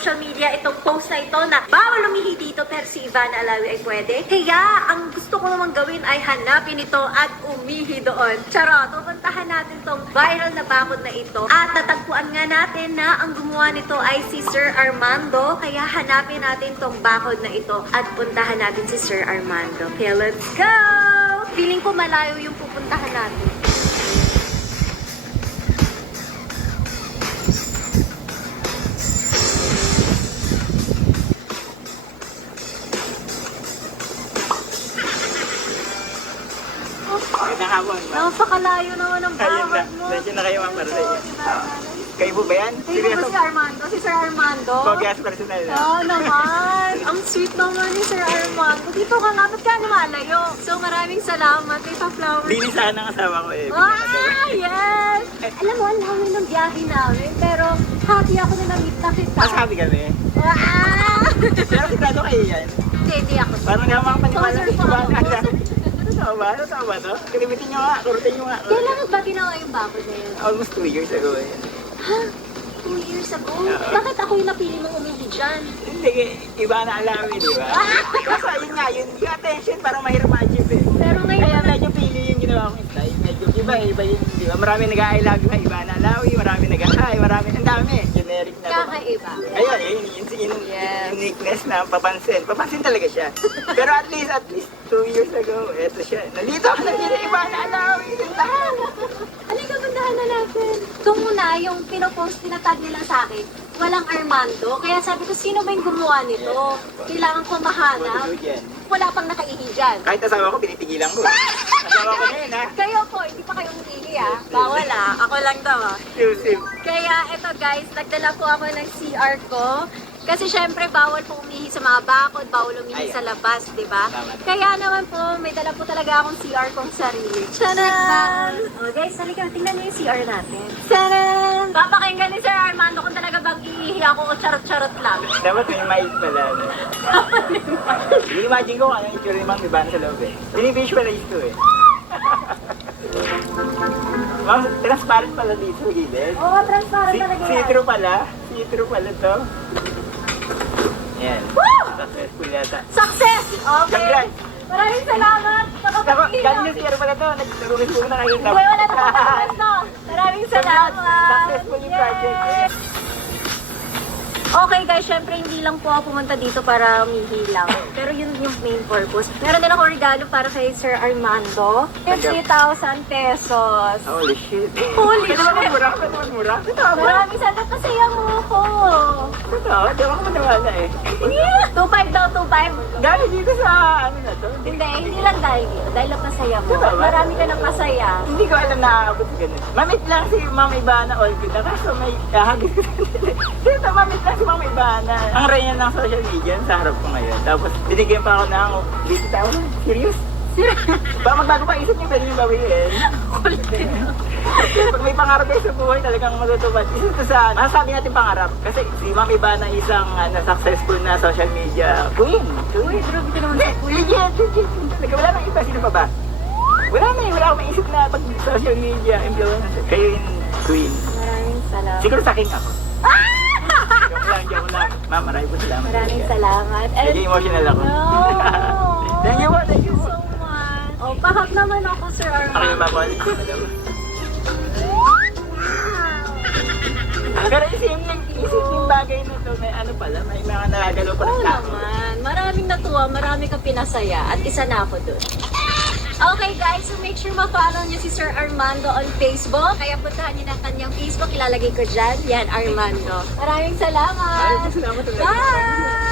social media itong post na ito na bawal umihi dito pero si Ivana Alawi ay pwede. Kaya, ang gusto ko naman gawin ay hanapin ito at umihi doon. Charot, pupuntahan natin tong viral na bakod na ito. At tatagpuan nga natin na ang gumawa nito ay si Sir Armando. Kaya hanapin natin tong bakod na ito at puntahan natin si Sir Armando. Okay, let's go! Feeling ko malayo yung pupuntahan natin. Napakalayo naman ang bakod mo. Nandiyan na kayo mga parday. Kayo po ba yan? Kayo ba si Armando? Si Sir Armando? Pogyas personal na. Oo naman. Ang sweet naman ni Sir Armando. Dito ka nga, ba't ka lumalayo? So maraming salamat kay Pa-Flower. Linisahan ng asawa ko eh. Ah, yes! Alam mo, ang lamin ng biyahe namin. Pero happy ako na na-meet na kita. Mas happy kami. Ah! Pero sigurado kayo yan. Hindi ako. Parang nga mga paniwala. Sponsor po ako. Totoo ba? Totoo ba to? Kalimutin nyo nga. Kurutin nyo nga. Kailan ba ginawa yung bakod na yun? Almost 2 years ago eh. Ha? 2 years ago? Bakit ako yung napili mong umihi dyan? Hindi, iba na alamin, di ba? Kasi yun nga, yung attention parang mahirap ma-achieve eh. Pero ngayon, Kaya medyo pili yung ginawa kong style. Medyo iba yun, di ba? Marami nag-I love you, iba na alawi, marami nag-hi, marami, ang dami. Generic na. kakaiba. Ayun, yung uniqueness na papansin. Papansin talaga siya. Pero at least 2 years ago, eto siya. Nandito ako na iba na alawi, tintahan. Ano yung kagandahan na natin? Ito muna, yung pinopost, tinatag nila sa akin, walang Armando. Kaya sabi ko, sino ba yung gumawa nito? Kailangan ko mahanap. Wala pang nakaihi dyan. Kahit asawa ko, pinipigilan ko. Asawa ko na yun, ha? Kayo po, hindi pa kayo umihi Bawal ako lang daw Exclusive. Kaya eto guys, nagdala po ako ng CR ko. Kasi syempre bawal po umihi sa mga bakod, bawal umihi sa labas, di ba? Kaya naman po, may dala po talaga akong CR kong sarili. Tchanan! O guys, halika, tingnan niyo yung CR natin. Tchanan! Papakinggan ni Sir Armando kung talaga bang iihi ako o charot-charot lang. Dapat may mic pala. No? Imagine ko ano yung itsura ni Mang Iban sa loob eh. Bini-visualize ko eh. Ma'am, transparent pala dito sa gilid. Oo, transparent talaga yan. See-through pala. See-through pala to. Yan. Woo! Successful yata. Success! Okay. Congrats! Maraming salamat. Nakapag-ihi Galing yung CR pala to. Nag-release po na kayo. Uy, wala na pagkakas, no? Maraming salamat. Successful yung project. Yes. Okay guys, syempre hindi lang po ako pumunta dito para umihi lang. Pero yun yung main purpose. Meron din ako regalo para kay Sir Armando. 3,000 pesos. Holy shit. Holy Pwede ba shit. mura? Pwede ba mura? Totoo ba? Maraming salamat kasi yung mo ko. Totoo? Di ako maniwala eh. 2,500 daw, 2,500. Galing dito sa ano na to? Hindi lang dahil dito. Dahil lang masaya mo. Diba ba? Marami ka ng masaya. Hindi ko alam na aabot ganun. Mamit lang si Ma'am Ivana all good na. Kaso may hagis. Dito mamit lang si Ma'am Ivana. Ang reyna ng social media sa harap ko ngayon. Tapos binigyan pa ako ng 20,000. Serious? Ba magbago pa isip niyo, pwede niyo bawiin. Pag may pangarap kayo sa buhay, talagang matutupad. Isa ito sa, masasabi natin pangarap. Kasi si Ma'am Ivana isang successful na social media queen. Uy, grabe ka naman sa kuya. Legit. Wala nang iba, sino pa ba? Wala akong maisip na pag social media influencer. Kayo yung queen. Maraming salamat. Siguro sa king ako. Joke lang. Ma'am, maraming po salamat. Maraming salamat. Naging emotional ako. No. Thank you po. Thank you so much. Oh, pahak naman ako, Sir Ako yung Armando. mapol. Pero isip yung bagay na to, may ano pala, may mga nagagalaw pa ng Oo tao. naman. Maraming natuwa, marami kang pinasaya. At isa na ako dun. Okay guys, so make sure ma-follow niyo si Sir Armando on Facebook. Kaya puntahan niyo na kanyang Facebook. Ilalagay ko dyan. Yan, Armando. Maraming salamat. Maraming salamat. Bye!